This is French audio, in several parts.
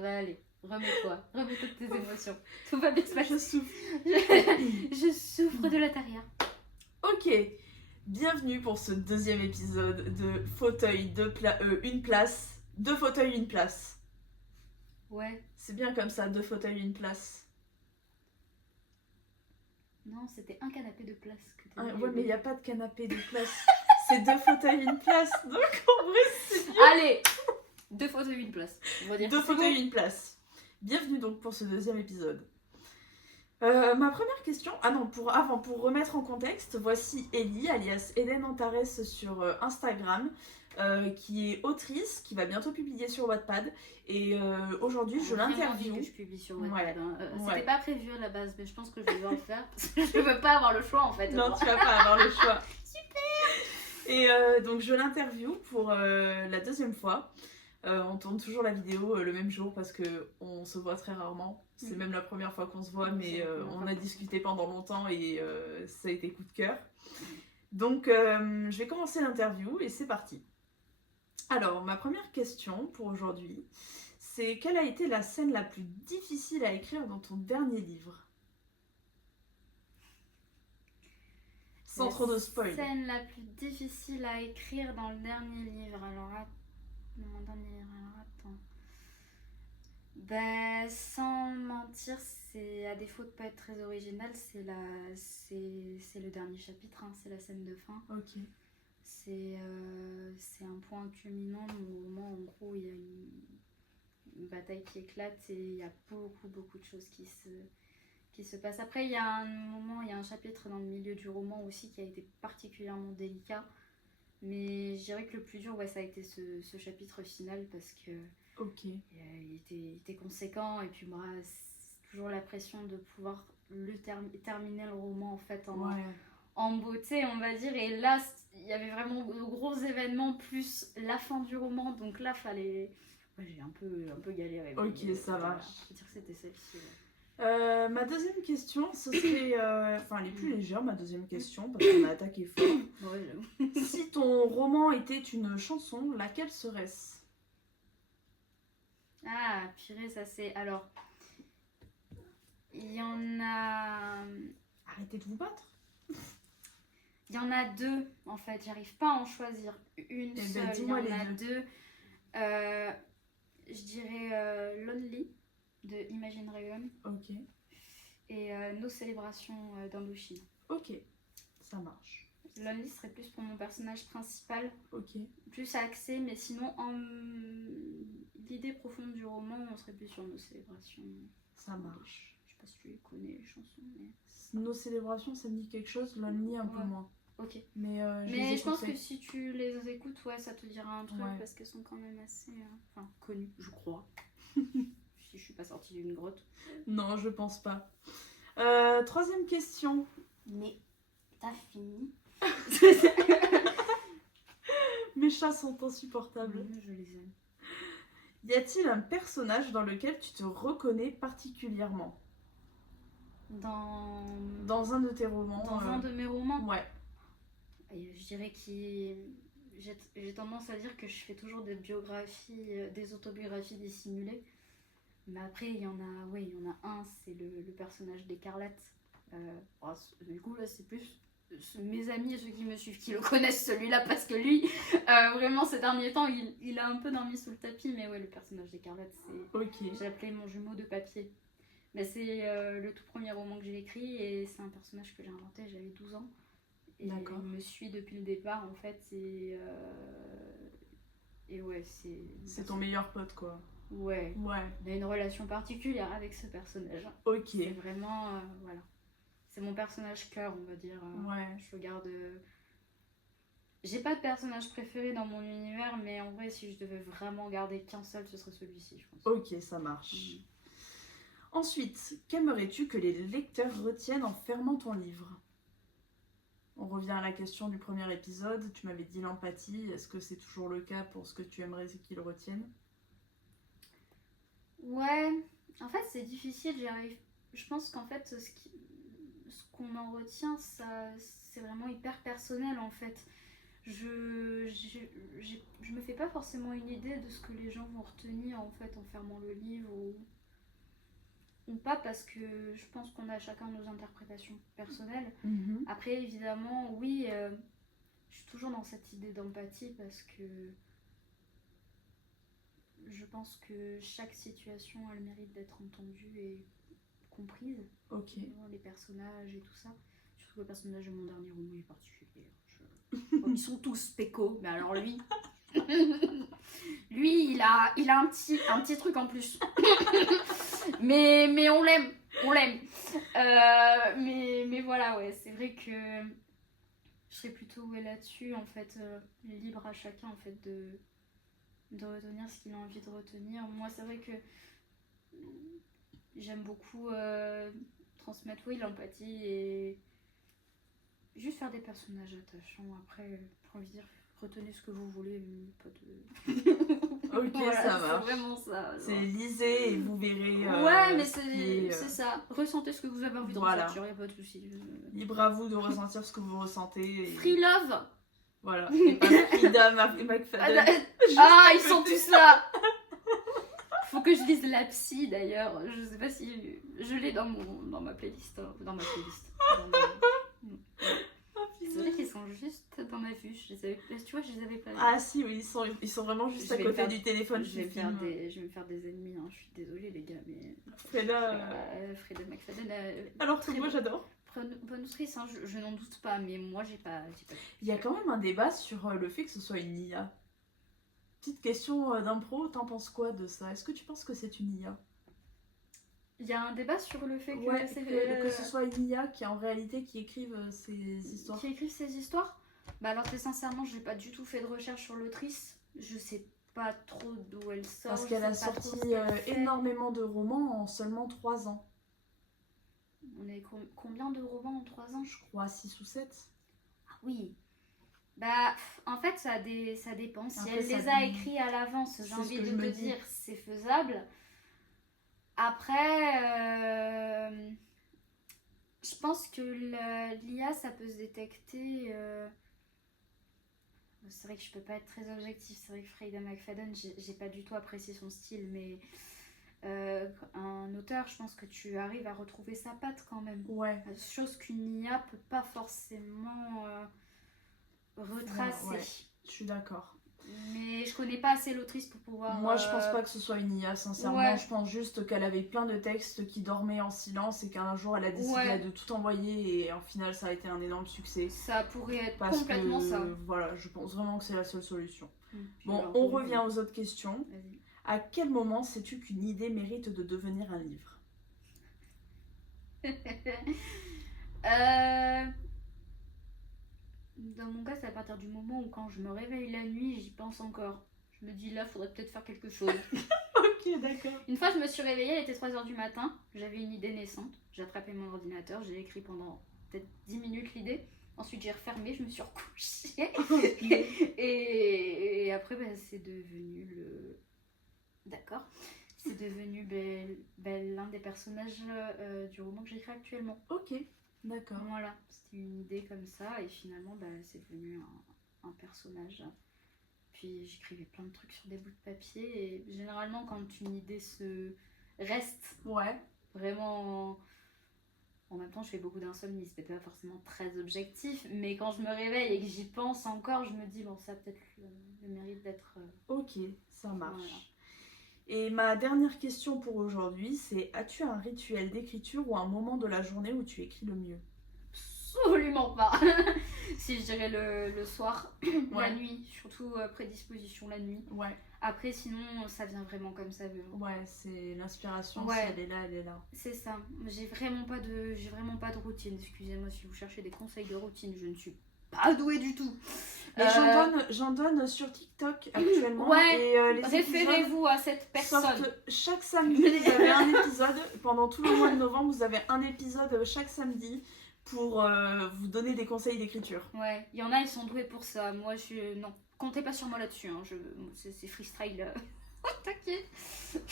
ça va aller. Remets-toi, remets toutes tes émotions. Tout va bien se passer. Je souffre. Je souffre de l'intérieur. Ok, bienvenue pour ce deuxième épisode de fauteuil, une place. 2 fauteuils, une place. Ouais. C'est bien comme ça, 2 fauteuils, une place. Non, c'était un canapé de place que t'as mis. Ouais, mais il n'y a pas de canapé de place. C'est 2 fauteuils, une place. Donc en vrai, c'est mieux. Allez, 2 fauteuils, une place. On va dire 2 que c'est fauteuils, bon. une place. Bienvenue donc pour ce deuxième épisode. Ma première question, pour remettre en contexte, voici Ellie, alias Eden Antares sur Instagram, qui est autrice, qui va bientôt publier sur Wattpad, et aujourd'hui je l'interview. Que je publie sur Wattpad. Ouais. C'était Ouais. pas prévu à la base, mais je pense que je vais devoir le faire parce que je veux pas avoir le choix en fait. Non, tu vas pas avoir le choix. Super. Et donc je l'interview pour la deuxième fois. On tourne toujours la vidéo le même jour parce qu'on se voit très rarement. C'est même la première fois qu'on se voit, mais on a discuté pendant longtemps et ça a été coup de cœur. Donc je vais commencer l'interview et c'est parti. Alors, ma première question pour aujourd'hui, c'est quelle a été la scène la plus difficile à écrire dans ton dernier livre ? Sans trop de spoil. La scène la plus difficile à écrire dans le dernier livre. Alors, attends. Ben, sans mentir, c'est à défaut de pas être très original, c'est le dernier chapitre, hein, c'est la scène de fin. Ok. C'est un point culminant au moment où en gros il y a une bataille qui éclate et il y a beaucoup de choses qui se passent. Après il y a un chapitre dans le milieu du roman aussi qui a été particulièrement délicat. Mais je dirais que le plus dur, ouais, ça a été ce chapitre final parce que il était conséquent et puis moi, c'est toujours la pression de pouvoir terminer le roman en fait en beauté, on va dire. Et là, il y avait vraiment de gros événements plus la fin du roman, donc là, fallait. Ouais, j'ai un peu galéré. Ok, mais, ça marche. Je peux dire que c'était celle-ci. Ma deuxième question, ce serait. Elle est plus légère, ma deuxième question, parce qu'on a attaqué fort. Ouais, j'avoue. Si ton roman était une chanson, laquelle serait-ce ? Ah, purée, ça c'est. Alors. Il y en a. Arrêtez de vous battre. Il y en a 2, en fait. J'arrive pas à en choisir une seule. Il y en a 2. Je dirais Lonely de Imagine Dragon. Ok. Et Nos célébrations d'Indochine. Ok, ça marche. Lonely serait plus pour mon personnage principal. Ok. Plus axé, mais sinon, l'idée profonde du roman, on serait plus sur Nos célébrations. Ça marche. Je sais pas si tu les connais, les chansons, mais... Nos célébrations, ça me dit quelque chose, Lonely un peu moins. Ok. Mais je pense que si tu les écoutes, ouais, ça te dira un truc parce qu'elles sont quand même assez connues, je crois. Si je suis pas sortie d'une grotte. Non, je pense pas. Troisième question. Mais t'as fini. Mes chats sont insupportables. Je les aime. Y a-t-il un personnage dans lequel tu te reconnais particulièrement ? Dans un de tes romans. Dans un de mes romans. Ouais. Et je dirais j'ai tendance à dire que je fais toujours des biographies, des autobiographies dissimulées. Mais après, il y en a un, c'est le personnage d'Écarlate. Du coup, là, c'est plus mes amis et ceux qui me suivent qui le connaissent, celui-là, parce que lui, vraiment, ces derniers temps, il a un peu dormi sous le tapis. Mais ouais, le personnage d'Écarlate, c'est... Ok. J'ai appelé mon jumeau de papier. Mais c'est le tout premier roman que j'ai écrit et c'est un personnage que j'ai inventé, j'avais 12 ans. Et D'accord. il me suit depuis le départ, en fait. Et ouais, c'est... C'est ton meilleur pote, quoi. Ouais. Il a une relation particulière avec ce personnage. Ok. C'est vraiment... voilà. C'est mon personnage cœur, on va dire. Ouais. Je le garde... J'ai pas de personnage préféré dans mon univers, mais en vrai, si je devais vraiment garder qu'un seul, ce serait celui-ci, je pense. Ok, ça marche. Ensuite, qu'aimerais-tu que les lecteurs retiennent en fermant ton livre ? On revient à la question du premier épisode. Tu m'avais dit l'empathie. Est-ce que c'est toujours le cas pour ce que tu aimerais qu'ils retiennent ? Ouais, en fait c'est difficile, je pense qu'en fait ce qu'on en retient, ça, c'est vraiment hyper personnel en fait. je me fais pas forcément une idée de ce que les gens vont retenir en fait en fermant le livre ou pas, parce que je pense qu'on a chacun nos interprétations personnelles. Après, évidemment, oui, je suis toujours dans cette idée d'empathie parce que je pense que chaque situation, elle mérite d'être entendue et comprise. Ok. Les personnages et tout ça. Surtout le personnage de mon dernier roman est particulier. Ils sont tous pécos, mais alors lui... lui, il a un petit truc en plus. mais on l'aime. Mais voilà, ouais, c'est vrai que je serais plutôt là-dessus, en fait, libre à chacun, en fait, de retenir ce qu'il a envie de retenir. Moi, c'est vrai que j'aime beaucoup transmettre, oui, l'empathie et juste faire des personnages attachants. Après, j'ai envie de dire, retenez ce que vous voulez, mais pas de... Ok, voilà, ça marche. C'est vraiment ça. C'est lisez et vous verrez. Ouais, mais c'est ça. Ressentez ce que vous avez envie de ressentir, y a pas de souci. Libre à vous de ressentir ce que vous ressentez. Et... Free love. Voilà. Et pas Frida et McFadden. Ah, ils sont tous là. Faut que je lise la psy d'ailleurs. Je sais pas si je l'ai dans ma playlist. Dans ma playlist. C'est vrai qu'ils sont juste dans ma vue. Tu vois, je les avais pas vus. Ah si, oui, ils sont vraiment juste à côté du téléphone. Je vais me faire des ennemis. Hein. Je suis désolée les gars, mais Frida McFadden. Alors que moi j'adore. Bonne autrice, hein, je n'en doute pas, mais moi j'ai pas. Il y a quand même un débat sur le fait que ce soit une IA. Petite question d'impro, t'en penses quoi de ça? Est-ce que tu penses que c'est une IA? Il y a un débat sur le fait que, que ce soit une IA qui en réalité qui écrive ces histoires. Qui écrive ces histoires? Bah alors très sincèrement, j'ai pas du tout fait de recherche sur l'autrice. Je sais pas trop d'où elle sort. Parce qu'elle a sorti énormément de romans en seulement 3 ans. On est combien de romans en 3 ans? Je crois 6 ou 7. Ah oui. Bah en fait ça dépend. Si après, elle les a écrits à l'avance, j'ai envie de te dire c'est faisable. Après, je pense que l'IA, ça peut se détecter. C'est vrai que je peux pas être très objective. C'est vrai que Frida McFadden, j'ai pas du tout apprécié son style, mais un auteur, je pense que tu arrives à retrouver sa patte quand même. Ouais. Chose qu'une IA peut pas forcément retracer. Ouais, je suis d'accord. Mais je connais pas assez l'autrice pour pouvoir... Moi je pense pas que ce soit une IA, sincèrement. Ouais. Je pense juste qu'elle avait plein de textes qui dormaient en silence et qu'un jour elle a décidé de tout envoyer et en final ça a été un énorme succès. Ça pourrait être complètement ça. Voilà, je pense vraiment que c'est la seule solution. Bon, on revient aux autres questions. Vas-y. À quel moment sais-tu qu'une idée mérite de devenir un livre? Dans mon cas, c'est à partir du moment où quand je me réveille la nuit, j'y pense encore. Je me dis là, faudrait peut-être faire quelque chose. Ok, d'accord. Une fois, je me suis réveillée, elle était 3h du matin. J'avais une idée naissante. J'ai attrapé mon ordinateur, j'ai écrit pendant peut-être 10 minutes l'idée. Ensuite, j'ai refermé, je me suis recouchée. et après, c'est devenu le... D'accord. C'est devenu l'un des personnages du roman que j'écris actuellement. Ok, d'accord. Voilà, c'était une idée comme ça et finalement c'est devenu un personnage. Puis j'écrivais plein de trucs sur des bouts de papier et généralement quand une idée se reste vraiment... En même temps je fais beaucoup d'insomnie, c'est pas forcément très objectif, mais quand je me réveille et que j'y pense encore, je me dis bon ça a peut-être le mérite d'être... Ok, ça marche. Voilà. Et ma dernière question pour aujourd'hui, c'est: as-tu un rituel d'écriture ou un moment de la journée où tu écris le mieux? Absolument pas. Si je dirais le soir, la nuit, surtout prédisposition la nuit. Ouais. Après sinon ça vient vraiment comme ça veut. Ouais, c'est l'inspiration, si elle est là, elle est là. C'est ça. J'ai vraiment pas de routine. Excusez-moi si vous cherchez des conseils de routine, je ne suis pas douée du tout. Mais j'en donne sur TikTok actuellement. Ouais, et, les référez-vous à cette personne. Chaque samedi, vous avez un épisode. Pendant tout le mois de novembre, vous avez un épisode chaque samedi pour vous donner des conseils d'écriture. Ouais, il y en a, ils sont doués pour ça. Moi, non, comptez pas sur moi là-dessus. Hein. C'est freestyle. T'inquiète.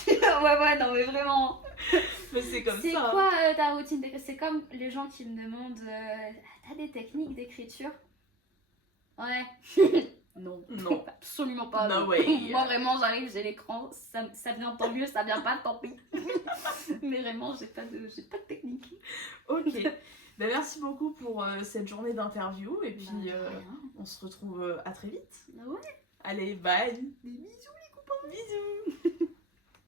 ouais, non, mais vraiment. Mais c'est comme ça. C'est quoi ta routine d'écriture? C'est comme les gens qui me demandent t'as des techniques d'écriture? Ouais. Non. Non. Absolument pas. No non. way. Moi, vraiment, j'arrive, j'ai l'écran. Ça vient tant mieux, ça vient pas, tant pis. Mais vraiment, j'ai pas de technique. Ok. Ben, merci beaucoup pour cette journée d'interview. Et puis, Bah, de rien. on se retrouve à très vite. Ouais. Allez, bye. Des bisous, les copains. Bisous.